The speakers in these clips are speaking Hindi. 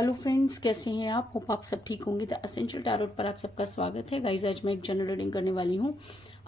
हेलो फ्रेंड्स, कैसे हैं आप? होप आप सब ठीक होंगे। द एसेंशियल टैरोट पर आप सबका स्वागत है। गाइज, आज मैं एक जनरल रीडिंग करने वाली हूँ।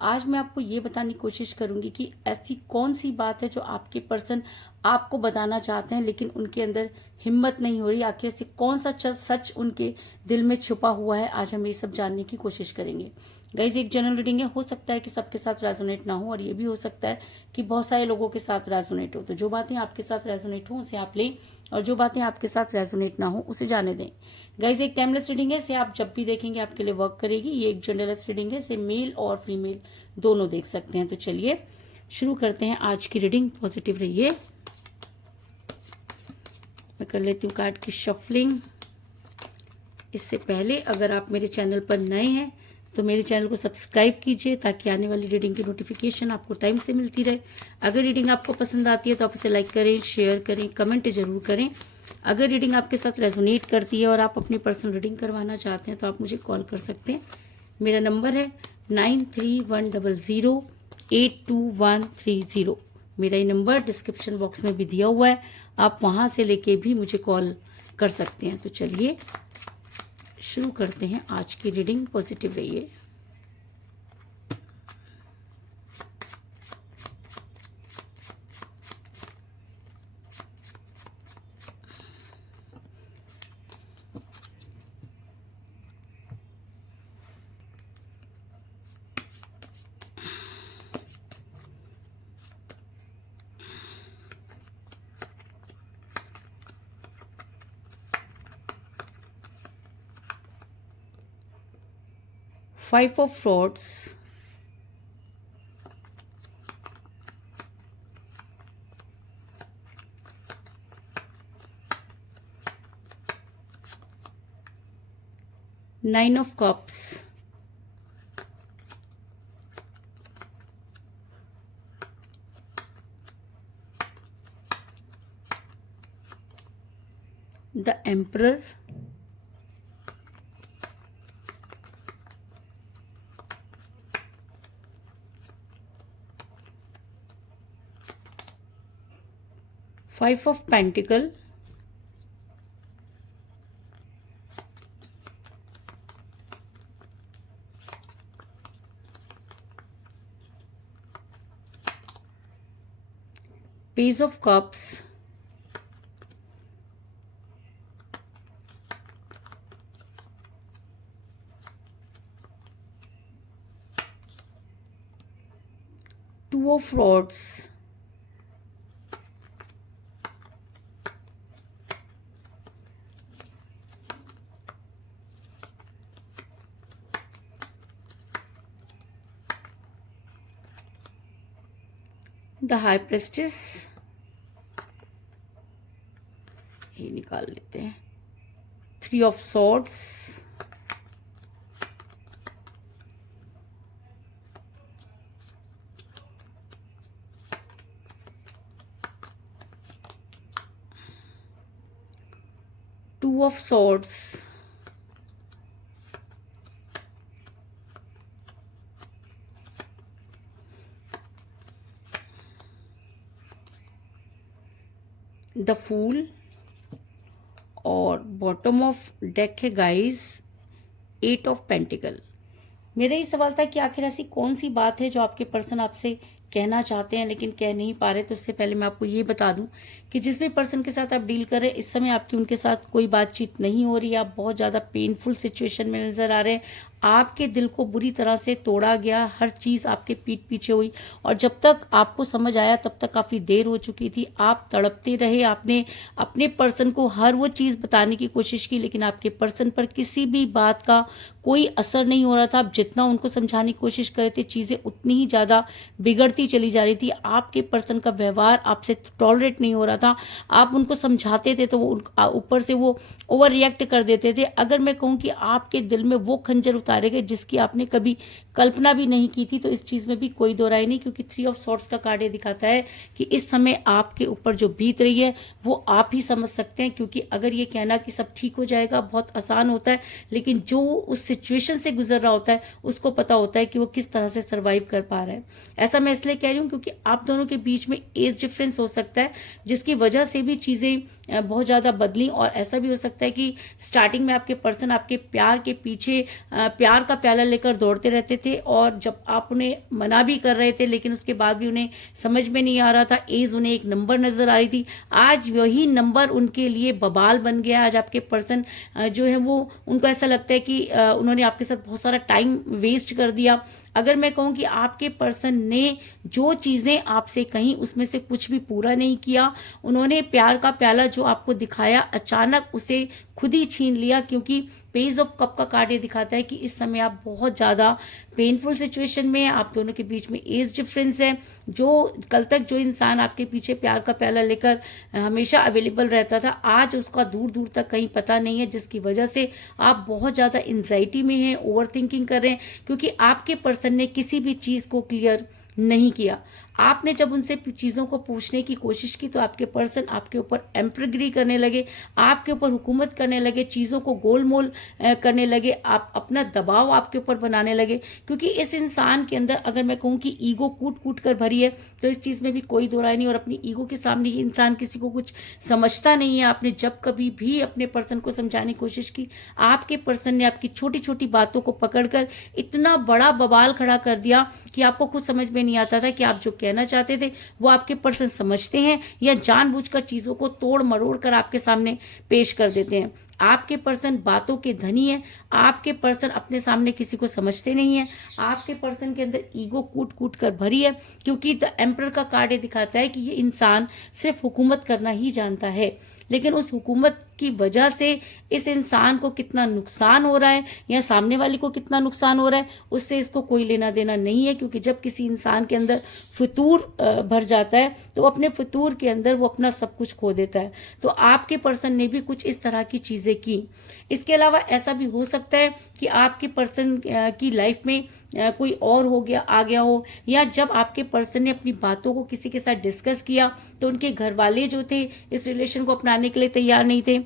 आज मैं आपको ये बताने की कोशिश करूंगी कि ऐसी कौन सी बात है जो आपके पर्सन आपको बताना चाहते हैं लेकिन उनके अंदर हिम्मत नहीं हो रही। आखिर से कौन सा सच उनके दिल में छुपा हुआ है, आज हम ये सब जानने की कोशिश करेंगे। गाइज, एक जनरल रीडिंग है, हो सकता है कि सबके साथ रेजोनेट ना हो और ये भी हो सकता है कि बहुत सारे लोगों के साथ रेजोनेट हो। तो जो बातें आपके साथ रेजोनेट हो उसे आप लें और जो बातें आपके साथ रेजोनेट ना हो उसे जाने दें। गाइज, एक टाइमलेस रीडिंग है, इसे आप जब भी देखेंगे आपके लिए वर्क करेगी। ये एक जेंडरलेस रीडिंग है, इसे मेल और फीमेल दोनों देख सकते हैं। तो चलिए शुरू करते हैं आज की रीडिंग। पॉजिटिव रहिए। मैं कर लेती हूँ कार्ड की शफलिंग। इससे पहले अगर आप मेरे चैनल पर नए हैं तो मेरे चैनल को सब्सक्राइब कीजिए ताकि आने वाली रीडिंग की नोटिफिकेशन आपको टाइम से मिलती रहे। अगर रीडिंग आपको पसंद आती है तो आप इसे लाइक करें, शेयर करें, कमेंट जरूर करें। अगर रीडिंग आपके साथ रेजोनेट करती है और आप अपनी पर्सनल रीडिंग करवाना चाहते हैं तो आप मुझे कॉल कर सकते हैं। मेरा नंबर है 9310082130। मेरा ये नंबर डिस्क्रिप्शन बॉक्स में भी दिया हुआ है, आप वहाँ से लेके भी मुझे कॉल कर सकते हैं। तो चलिए शुरू करते हैं आज की रीडिंग। पॉजिटिव रहिए। Five of Swords, Nine of Cups, the Emperor, Five of Pentacle, Page of Cups, Two of Rods, the High Priestess, ये निकाल लेते हैं, Three of Swords, Two of Swords, the Fool और बॉटम ऑफ डेक है गाइस एट ऑफ पेंटिकल। मेरा ये सवाल था कि आखिर ऐसी कौन सी बात है जो आपके पर्सन आपसे कहना चाहते हैं लेकिन कह नहीं पा रहे। तो उससे पहले मैं आपको ये बता दूं कि जिस भी पर्सन के साथ आप डील कर रहे हैं इस समय आपकी उनके साथ कोई बातचीत नहीं हो रही। आप बहुत ज़्यादा पेनफुल सिचुएशन में नज़र आ रहे हैं। आपके दिल को बुरी तरह से तोड़ा गया, हर चीज़ आपके पीठ पीछे हुई और जब तक आपको समझ आया तब तक काफ़ी देर हो चुकी थी। आप तड़पते रहे, आपने अपने पर्सन को हर वो चीज़ बताने की कोशिश की लेकिन आपके पर्सन पर किसी भी बात का कोई असर नहीं हो रहा था। आप जितना उनको समझाने की कोशिश कर रहे थे चीज़ें उतनी ही ज़्यादा बिगड़ती चली जा रही थी। आपके पर्सन का व्यवहार आपसे टॉलरेट नहीं हो रहा था। आप उनको समझाते थे तो वो ऊपर से वो ओवर रिएक्ट कर देते थे। अगर मैं कहूँ कि आपके दिल में वो खंजर उतारे गए जिसकी आपने कभी कल्पना भी नहीं की थी तो इस चीज़ में भी कोई दो राय नहीं, क्योंकि थ्री ऑफ सॉर्ड्स का कार्ड ये दिखाता है कि इस समय आपके ऊपर जो बीत रही है वो आप ही समझ सकते हैं। क्योंकि अगर ये कहना कि सब ठीक हो जाएगा बहुत आसान होता है, लेकिन जो उस सिचुएशन से गुजर रहा होता है उसको पता होता है कि वो किस तरह से सर्वाइव कर पा रहा है। ऐसा मैं इसलिए कह रही हूँ क्योंकि आप दोनों के बीच में एज डिफरेंस हो सकता है जिसकी वजह से भी चीज़ें बहुत ज़्यादा बदली। और ऐसा भी हो सकता है कि स्टार्टिंग में आपके पर्सन आपके प्यार के पीछे प्यार का प्याला लेकर दौड़ते रहते थे, और जब आप उन्हें मना भी कर रहे थे लेकिन उसके बाद भी उन्हें समझ में नहीं आ रहा था, एज उन्हें एक नंबर नज़र आ रही थी। आज वही नंबर उनके लिए बवाल बन गया। आज आपके पर्सन जो है वो, उनको ऐसा लगता है कि उन्होंने आपके साथ बहुत सारा टाइम वेस्ट कर दिया। अगर मैं कहूँ कि आपके पर्सन ने जो चीज़ें आपसे कहीं उसमें से कुछ भी पूरा नहीं किया, उन्होंने प्यार का प्याला जो आपको दिखाया अचानक उसे खुद ही छीन लिया, क्योंकि पेज ऑफ कप का कार्ड ये दिखाता है कि इस समय आप बहुत ज़्यादा पेनफुल सिचुएशन में हैं। आप दोनों के बीच में एज डिफरेंस है। जो कल तक जो इंसान आपके पीछे प्यार का प्याला लेकर हमेशा अवेलेबल रहता था, आज उसका दूर दूर तक कहीं पता नहीं है, जिसकी वजह से आप बहुत ज़्यादा एंजाइटी में हैं, ओवर थिंकिंग कर रहे हैं, क्योंकि आपके पर्सन ने किसी भी चीज़ को क्लियर नहीं किया। आपने जब उनसे चीज़ों को पूछने की कोशिश की तो आपके पर्सन आपके ऊपर एम्परगिरी करने लगे, आपके ऊपर हुकूमत करने लगे, चीज़ों को गोलमोल करने लगे, आप अपना दबाव आपके ऊपर बनाने लगे। क्योंकि इस इंसान के अंदर अगर मैं कहूँ कि ईगो कूट कूट कर भरी है, तो इस चीज़ में भी कोई दो राय नहीं। और अपनी ईगो के सामने ही इंसान किसी को कुछ समझता नहीं है। आपने जब कभी भी अपने पर्सन को समझाने की कोशिश की, आपके पर्सन ने आपकी छोटी छोटी बातों को पकड़कर इतना बड़ा बवाल खड़ा कर दिया कि आपको खुद समझ में नहीं आता था कि आप जो कहना चाहते थे वो आपके पर्सन समझते हैं या जानबूझकर चीज़ों को तोड़ मरोड़ कर आपके सामने पेश कर देते हैं। आपके पर्सन बातों के धनी है। आपके पर्सन अपने सामने किसी को समझते नहीं है। आपके पर्सन के अंदर ईगो कूट कूट कर भरी है, क्योंकि द एम्परर का कार्ड ये दिखाता है कि ये इंसान सिर्फ हुकूमत करना ही जानता है, लेकिन उस हुकूमत की वजह से इस इंसान को कितना नुकसान हो रहा है या सामने वाले को कितना नुकसान हो रहा है, उससे इसको कोई लेना देना नहीं है। क्योंकि जब किसी इंसान के अंदर फितूर भर जाता है तो अपने फितूर के अंदर वो अपना सब कुछ खो देता है। तो आपके पर्सन ने भी कुछ इस तरह की चीज़ें की। इसके अलावा ऐसा भी हो सकता है कि आपके पर्सन की लाइफ में कोई और आ गया हो, या जब आपके पर्सन ने अपनी बातों को किसी के साथ डिस्कस किया तो उनके घर वाले जो थे इस रिलेशन को अपनाने के लिए तैयार नहीं थे।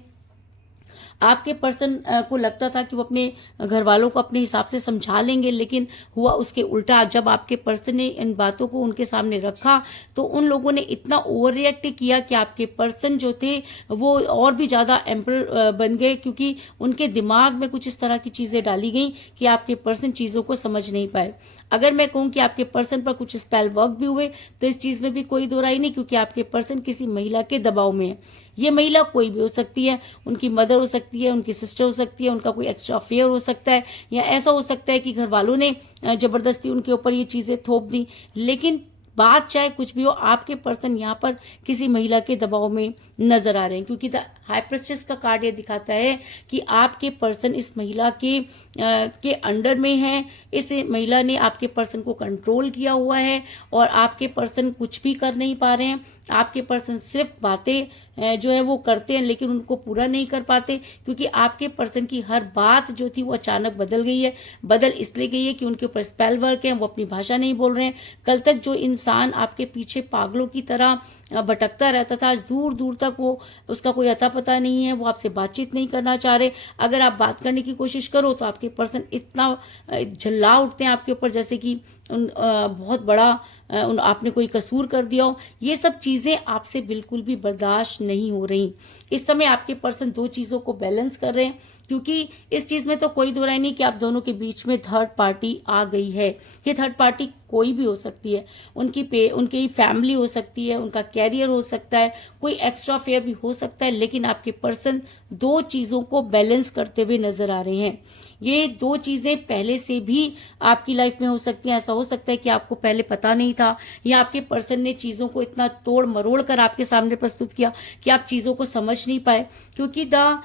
आपके पर्सन को लगता था कि वो अपने घर वालों को अपने हिसाब से समझा लेंगे, लेकिन हुआ उसके उल्टा। जब आपके पर्सन ने इन बातों को उनके सामने रखा तो उन लोगों ने इतना ओवर रिएक्ट किया कि आपके पर्सन जो थे वो और भी ज़्यादा एम्पर बन गए, क्योंकि उनके दिमाग में कुछ इस तरह की चीज़ें डाली गई कि आपके पर्सन चीज़ों को समझ नहीं पाए। अगर मैं कहूँ कि आपके पर्सन पर कुछ स्पेल वर्क भी हुए तो इस चीज़ में भी कोई दो राय नहीं, क्योंकि आपके पर्सन किसी महिला के दबाव में है। ये महिला कोई भी हो सकती है, उनकी मदर हो सकती है, उनकी सिस्टर हो सकती है, उनका कोई एक्स्ट्रा अफेयर हो सकता है, या ऐसा हो सकता है कि घर वालों ने ज़बरदस्ती उनके ऊपर ये चीज़ें थोप दी। लेकिन बात चाहे कुछ भी हो, आपके पर्सन यहाँ पर किसी महिला के दबाव में नजर आ रहे हैं, क्योंकि द हाई प्रिस्टेस का कार्ड ये दिखाता है कि आपके पर्सन इस महिला के अंडर में है। इस महिला ने आपके पर्सन को कंट्रोल किया हुआ है और आपके पर्सन कुछ भी कर नहीं पा रहे हैं। आपके पर्सन सिर्फ बातें जो है वो करते हैं, लेकिन उनको पूरा नहीं कर पाते, क्योंकि आपके पर्सन की हर बात जो थी वो अचानक बदल गई है। बदल इसलिए गई है कि उनके ऊपर स्पेल वर्क है, वो अपनी भाषा नहीं बोल रहे हैं। कल तक जो इंसान आपके पीछे पागलों की तरह भटकता रहता था, आज दूर दूर तक वो उसका कोई अता पता नहीं है, वो आपसे बातचीत नहीं करना चाह रहे। अगर आप बात करने की कोशिश करो तो आपके पर्सन इतना झल्ला उठते हैं आपके ऊपर, जैसे कि बहुत बड़ा आपने कोई कसूर कर दिया हो। ये सब चीज़ें आपसे बिल्कुल भी बर्दाश्त नहीं हो रही। इस समय आपके पर्सन दो चीज़ों को बैलेंस कर रहे हैं, क्योंकि इस चीज़ में तो कोई दो राय नहीं कि आप दोनों के बीच में थर्ड पार्टी आ गई है। ये थर्ड पार्टी कोई भी हो सकती है, उनकी फैमिली हो सकती है, उनका कैरियर हो सकता है, कोई एक्स्ट्रा अफेयर भी हो सकता है, लेकिन आपके पर्सन दो चीज़ों को बैलेंस करते हुए नजर आ रहे हैं। ये दो चीज़ें पहले से भी आपकी लाइफ में हो सकती हैं। ऐसा हो सकता है कि आपको पहले पता नहीं था, या आपके पर्सन ने चीज़ों को इतना तोड़ मरोड़ कर आपके सामने प्रस्तुत किया कि आप चीज़ों को समझ नहीं पाए। क्योंकि द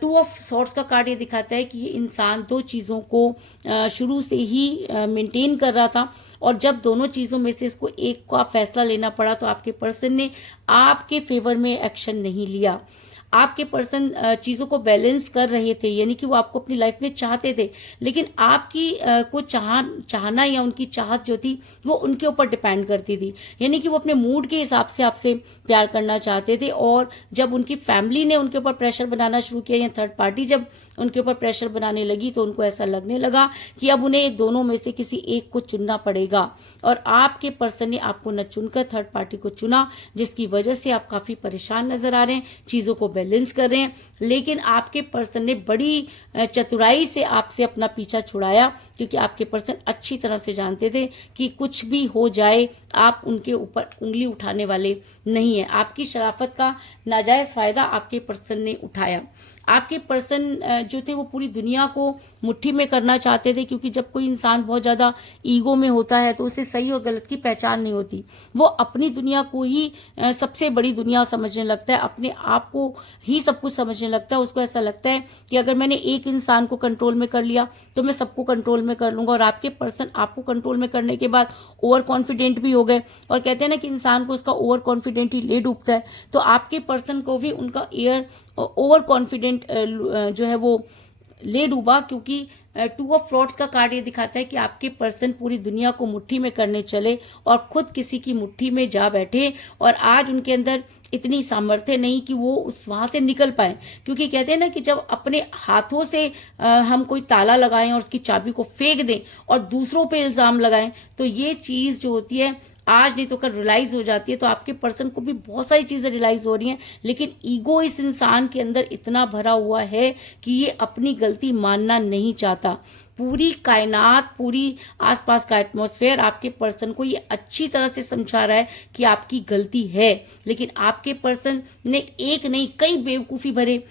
टू ऑफ सॉर्ड्स का कार्ड ये दिखाता है कि ये इंसान दो चीज़ों को शुरू से ही मेंटेन कर रहा था, और जब दोनों चीज़ों में से इसको एक का फैसला लेना पड़ा तो आपके पर्सन ने आपके फेवर में एक्शन नहीं लिया। आपके पर्सन चीज़ों को बैलेंस कर रहे थे, यानी कि वो आपको अपनी लाइफ में चाहते थे, लेकिन आपकी को चाहना या उनकी चाहत जो थी वो उनके ऊपर डिपेंड करती थी, यानी कि वो अपने मूड के हिसाब से आपसे प्यार करना चाहते थे। और जब उनकी फैमिली ने उनके ऊपर प्रेशर बनाना शुरू किया या थर्ड पार्टी जब उनके ऊपर प्रेशर बनाने लगी, तो उनको ऐसा लगने लगा कि अब उन्हें दोनों में से किसी एक को चुनना पड़ेगा। और आपके पर्सन ने आपको न चुनकर थर्ड पार्टी को चुना, जिसकी वजह से आप काफ़ी परेशान नजर आ रहे हैं, चीज़ों को बैलेंस कर रहे हैं। लेकिन आपके पर्सन ने बड़ी चतुराई से आपसे अपना पीछा छुड़ाया, क्योंकि आपके पर्सन अच्छी तरह से जानते थे कि कुछ भी हो जाए आप उनके ऊपर उंगली उठाने वाले नहीं है। आपकी शराफत का नाजायज़ फ़ायदा आपके पर्सन ने उठाया। आपके पर्सन जो थे वो पूरी दुनिया को मुट्ठी में करना चाहते थे, क्योंकि जब कोई इंसान बहुत ज़्यादा ईगो में होता है तो उसे सही और गलत की पहचान नहीं होती। वो अपनी दुनिया को ही सबसे बड़ी दुनिया समझने लगता है, अपने आप को ही सब कुछ समझने लगता है। उसको ऐसा लगता है कि अगर मैंने एक इंसान को कंट्रोल में कर लिया तो मैं सबको कंट्रोल में कर लूँगा। और आपके पर्सन आपको कंट्रोल में करने के बाद ओवर कॉन्फिडेंट भी हो गए, और कहते हैं ना कि इंसान को उसका ओवर कॉन्फिडेंट ही ले डूबता है। तो आपके पर्सन को भी उनका ओवर कॉन्फिडेंट जो है वो ले डूबा, क्योंकि टू ऑफ फ्रॉड्स का कार्ड ये दिखाता है कि आपके पर्सन पूरी दुनिया को मुट्ठी में करने चले और खुद किसी की मुट्ठी में जा बैठे, और आज उनके अंदर इतनी सामर्थ्य नहीं कि वो वहाँ से निकल पाए। क्योंकि कहते हैं ना कि जब अपने हाथों से हम कोई ताला लगाएं और उसकी चाबी को फेंक दें और दूसरों पे इल्ज़ाम लगाएं, तो ये चीज़ जो होती है आज नहीं तो कल रियलाइज हो जाती है। तो आपके पर्सन को भी बहुत सारी चीज़ें रियलाइज हो रही हैं, लेकिन ईगो इस इंसान के अंदर इतना भरा हुआ है कि ये अपनी गलती मानना नहीं चाहता। पूरी कायनात, पूरी आसपास का एटमॉस्फेयर आपके पर्सन को ये अच्छी तरह से समझा रहा है कि आपकी गलती है, लेकिन आपके पर्सन ने एक नहीं कई बेवकूफ़ी भरे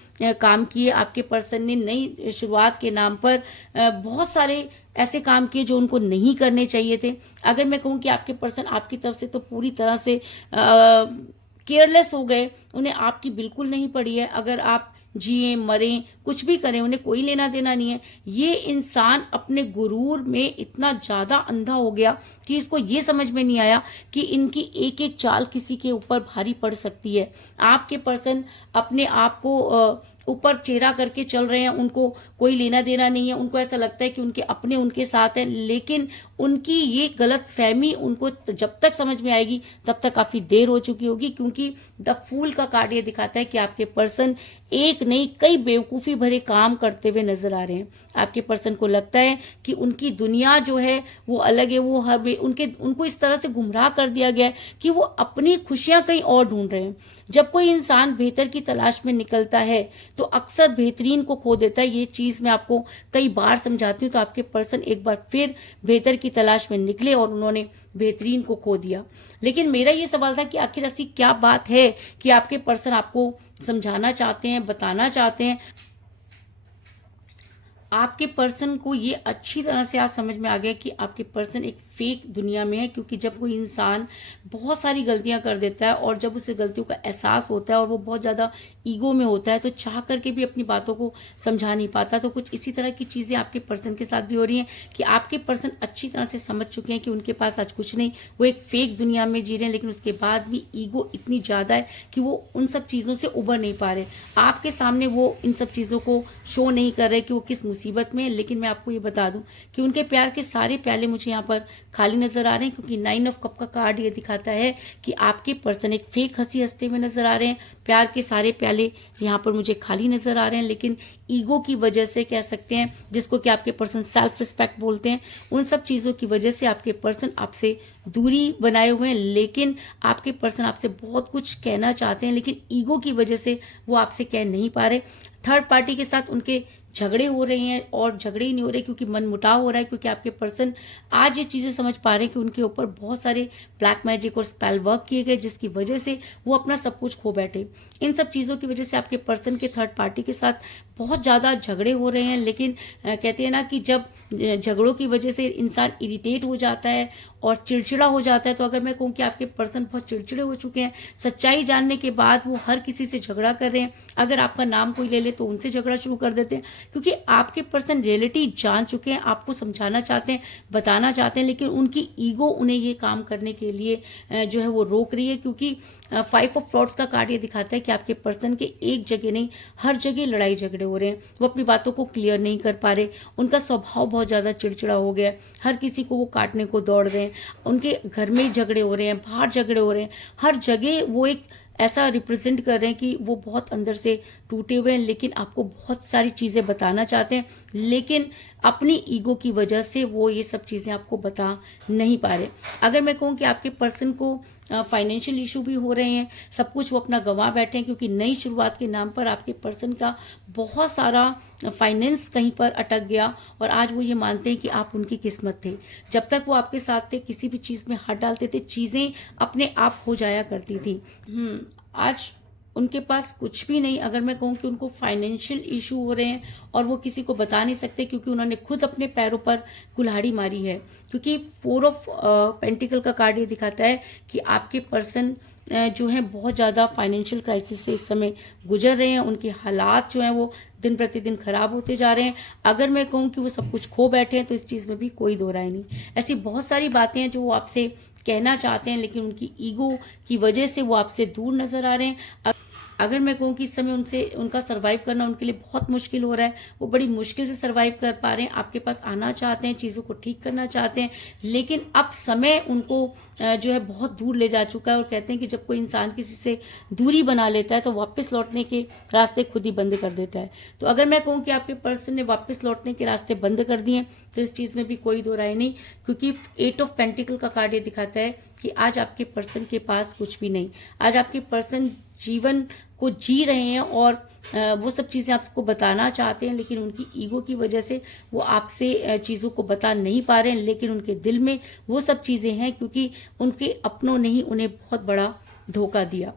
काम किए। आपके पर्सन ने नई शुरुआत के नाम पर बहुत सारे ऐसे काम किए जो उनको नहीं करने चाहिए थे। अगर मैं कहूँ कि आपके पर्सन आपकी तरफ से तो पूरी तरह से केयरलेस हो गए, उन्हें आपकी बिल्कुल नहीं पड़ी है। अगर आप जिए मरें कुछ भी करें उन्हें कोई लेना देना नहीं है। ये इंसान अपने गुरूर में इतना ज़्यादा अंधा हो गया कि इसको ये समझ में नहीं आया कि इनकी एक एक चाल किसी के ऊपर भारी पड़ सकती है। आपके पर्सन अपने आप को ऊपर चेहरा करके चल रहे हैं, उनको कोई लेना देना नहीं है। उनको ऐसा लगता है कि उनके अपने उनके साथ हैं, लेकिन उनकी ये गलत फहमी उनको जब तक समझ में आएगी तब तक काफ़ी देर हो चुकी होगी। क्योंकि द फूल का कार्ड ये दिखाता है कि आपके पर्सन एक नहीं कई बेवकूफ़ी भरे काम करते हुए नजर आ रहे हैं। आपके पर्सन को लगता है कि उनकी दुनिया जो है वो अलग है, वो उनको इस तरह से गुमराह कर दिया गया है कि वो अपनी खुशियां कहीं और ढूंढ रहे हैं। जब कोई इंसान बेहतर की तलाश में निकलता है तो अक्सर बेहतरीन को खो देता है। ये चीज़ मैं आपको कई बार समझाती हूँ। तो आपके पर्सन एक बार फिर बेहतर की तलाश में निकले और उन्होंने बेहतरीन को खो दिया। लेकिन मेरा ये सवाल था कि आखिर ऐसी क्या बात है कि आपके पर्सन आपको समझाना चाहते हैं, बताना चाहते हैं। आपके पर्सन को ये अच्छी तरह से आज समझ में आ गया कि आपके पर्सन एक फेक दुनिया में है। क्योंकि जब कोई इंसान बहुत सारी गलतियां कर देता है और जब उसे गलतियों का एहसास होता है और वो बहुत ज़्यादा ईगो में होता है तो चाह करके भी अपनी बातों को समझा नहीं पाता। तो कुछ इसी तरह की चीज़ें आपके पर्सन के साथ भी हो रही हैं कि आपके पर्सन अच्छी तरह से समझ चुके हैं कि उनके पास आज कुछ नहीं, वो एक फेक दुनिया में जी रहे हैं। लेकिन उसके बाद भी ईगो इतनी ज़्यादा है कि वो उन सब चीज़ों से उबर नहीं पा रहे। आपके सामने वो इन सब चीज़ों को शो नहीं कर रहे कि वो किस मुसीबत में है। लेकिन मैं आपको ये बता दूं कि उनके प्यार के सारे प्याले मुझे यहाँ पर खाली नजर आ रहे हैं। क्योंकि 9 ऑफ कप का कार्ड ये दिखाता है कि आपके पर्सन एक फेक हंसी हंसते हुए नजर आ रहे हैं। प्यार के सारे प्याले यहाँ पर मुझे खाली नजर आ रहे हैं। लेकिन ईगो की वजह से कह सकते हैं, जिसको कि आपके पर्सन सेल्फ रिस्पेक्ट बोलते हैं, उन सब चीज़ों की वजह से आपके पर्सन आपसे दूरी बनाए हुए हैं। लेकिन आपके पर्सन आपसे बहुत कुछ कहना चाहते हैं, लेकिन ईगो की वजह से वो आपसे कह नहीं पा रहे। थर्ड पार्टी के साथ उनके झगड़े हो रहे हैं, और झगड़े ही नहीं हो रहे क्योंकि मन मुटाव हो रहा है। क्योंकि आपके पर्सन आज ये चीज़ें समझ पा रहे हैं कि उनके ऊपर बहुत सारे ब्लैक मैजिक और स्पेल वर्क किए गए, जिसकी वजह से वो अपना सब कुछ खो बैठे। इन सब चीज़ों की वजह से आपके पर्सन के थर्ड पार्टी के साथ बहुत ज़्यादा झगड़े हो रहे हैं, लेकिन कहते हैं ना कि जब झगड़ों की वजह से इंसान इरिटेट हो जाता है और चिड़चिड़ा हो जाता है, तो अगर मैं कहूँ कि आपके पर्सन बहुत चिड़चिड़े हो चुके हैं, सच्चाई जानने के बाद वो हर किसी से झगड़ा कर रहे हैं। अगर आपका नाम कोई ले ले तो उनसे झगड़ा शुरू कर देते हैं, क्योंकि आपके पर्सन रियलिटी जान चुके हैं, आपको समझाना चाहते हैं, बताना चाहते हैं, लेकिन उनकी ईगो उन्हें ये काम करने के लिए जो है वो रोक रही है। क्योंकि 5 ऑफ फ्लॉट्स का कार्ड ये दिखाता है कि आपके पर्सन के एक जगह नहीं, हर जगह लड़ाई झगड़े हो रहे हैं। वो अपनी बातों को क्लियर नहीं कर पा रहे, उनका स्वभाव बहुत ज़्यादा चिड़चिड़ा हो गया है, हर किसी को वो काटने को दौड़ रहे हैं, उनके घर में झगड़े हो रहे हैं, बाहर झगड़े हो रहे हैं, हर जगह वो एक ऐसा रिप्रेजेंट कर रहे हैं कि वो बहुत अंदर से टूटे हुए हैं, लेकिन आपको बहुत सारी चीज़ें बताना चाहते हैं, लेकिन अपनी ईगो की वजह से वो ये सब चीज़ें आपको बता नहीं पा रहे। अगर मैं कहूँ कि आपके पर्सन को फाइनेंशियल इशू भी हो रहे हैं, सब कुछ वो अपना गंवा बैठे हैं, क्योंकि नई शुरुआत के नाम पर आपके पर्सन का बहुत सारा फाइनेंस कहीं पर अटक गया और आज वो ये मानते हैं कि आप उनकी किस्मत थे। जब तक वो आपके साथ थे, किसी भी चीज़ में हाथ डालते थे, चीज़ें अपने आप हो जाया करती थी। आज उनके पास कुछ भी नहीं। अगर मैं कहूँ कि उनको फाइनेंशियल इशू हो रहे हैं और वो किसी को बता नहीं सकते, क्योंकि उन्होंने खुद अपने पैरों पर कुल्हाड़ी मारी है। क्योंकि 4 ऑफ पेंटिकल का कार्ड ये दिखाता है कि आपके पर्सन जो है बहुत ज़्यादा फाइनेंशियल क्राइसिस से इस समय गुजर रहे हैं। उनके हालात जो हैं वो दिन प्रतिदिन खराब होते जा रहे हैं। अगर मैं कहूँ कि वो सब कुछ खो बैठे हैं, तो इस चीज़ में भी कोई दो राय नहीं। ऐसी बहुत सारी बातें हैं जो वो आपसे कहना चाहते हैं, लेकिन उनकी ईगो की वजह से वो आपसे दूर नजर आ रहे हैं। अगर मैं कहूँ कि इस समय उनसे उनका सर्वाइव करना उनके लिए बहुत मुश्किल हो रहा है, वो बड़ी मुश्किल से सर्वाइव कर पा रहे हैं। आपके पास आना चाहते हैं, चीज़ों को ठीक करना चाहते हैं, लेकिन अब समय उनको जो है बहुत दूर ले जा चुका है। और कहते हैं कि जब कोई इंसान किसी से दूरी बना लेता है तो वापस लौटने के रास्ते खुद ही बंद कर देता है। तो अगर मैं कहूँ कि आपके पर्सन ने वापस लौटने के रास्ते बंद कर दिए, तो इस चीज़ में भी कोई दो राय नहीं। क्योंकि 8 ऑफ पेंटिकल का कार्ड ये दिखाता है कि आज आपके पर्सन के पास कुछ भी नहीं। आज आपके पर्सन जीवन को जी रहे हैं और वो सब चीज़ें आपको बताना चाहते हैं, लेकिन उनकी ईगो की वजह से वो आपसे चीज़ों को बता नहीं पा रहे हैं। लेकिन उनके दिल में वो सब चीज़ें हैं, क्योंकि उनके अपनों ने ही उन्हें बहुत बड़ा धोखा दिया।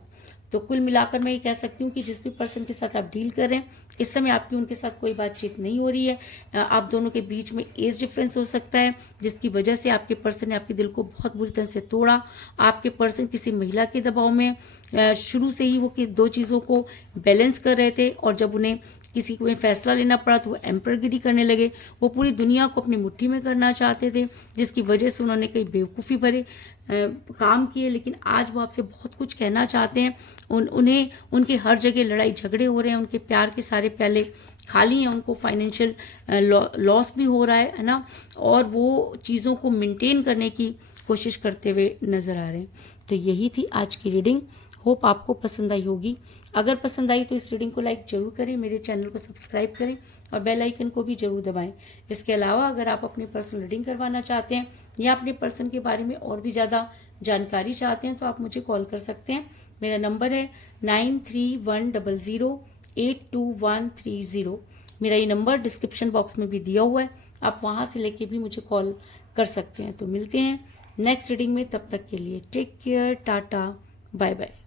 तो कुल मिलाकर मैं ये कह सकती हूँ कि जिस भी पर्सन के साथ आप डील कर रहे हैं, इस समय आपकी उनके साथ कोई बातचीत नहीं हो रही है। आप दोनों के बीच में एज डिफरेंस हो सकता है, जिसकी वजह से आपके पर्सन ने आपके दिल को बहुत बुरी तरह से तोड़ा। आपके पर्सन किसी महिला के दबाव में शुरू से ही वो कि 2 चीज़ों को बैलेंस कर रहे थे, और जब उन्हें किसी को फैसला लेना पड़ा तो वो एम्परगिरी करने लगे। वो पूरी दुनिया को अपनी मुट्ठी में करना चाहते थे, जिसकी वजह से उन्होंने कई बेवकूफ़ी भरे काम किए। लेकिन आज वो आपसे बहुत कुछ कहना चाहते हैं। उन्हें उनके हर जगह लड़ाई झगड़े हो रहे हैं, उनके प्यार के सारे प्याले खाली हैं, उनको फाइनेंशियल लॉस भी हो रहा है ना, और वो चीज़ों को मेंटेन करने की कोशिश करते हुए नज़र आ रहे हैं। तो यही थी आज की रीडिंग। होप आपको पसंद आई होगी। अगर पसंद आई तो इस रीडिंग को लाइक जरूर करें, मेरे चैनल को सब्सक्राइब करें और बेल आइकन को भी जरूर दबाएं। इसके अलावा अगर आप अपने पर्सनल रीडिंग करवाना चाहते हैं या अपने पर्सन के बारे में और भी ज़्यादा जानकारी चाहते हैं, तो आप मुझे कॉल कर सकते हैं। मेरा नंबर है 9310082130। मेरा ये नंबर डिस्क्रिप्शन बॉक्स में भी दिया हुआ है, आप वहाँ से लेके भी मुझे कॉल कर सकते हैं। तो मिलते हैं नेक्स्ट रीडिंग में, तब तक के लिए take care, tata, bye bye.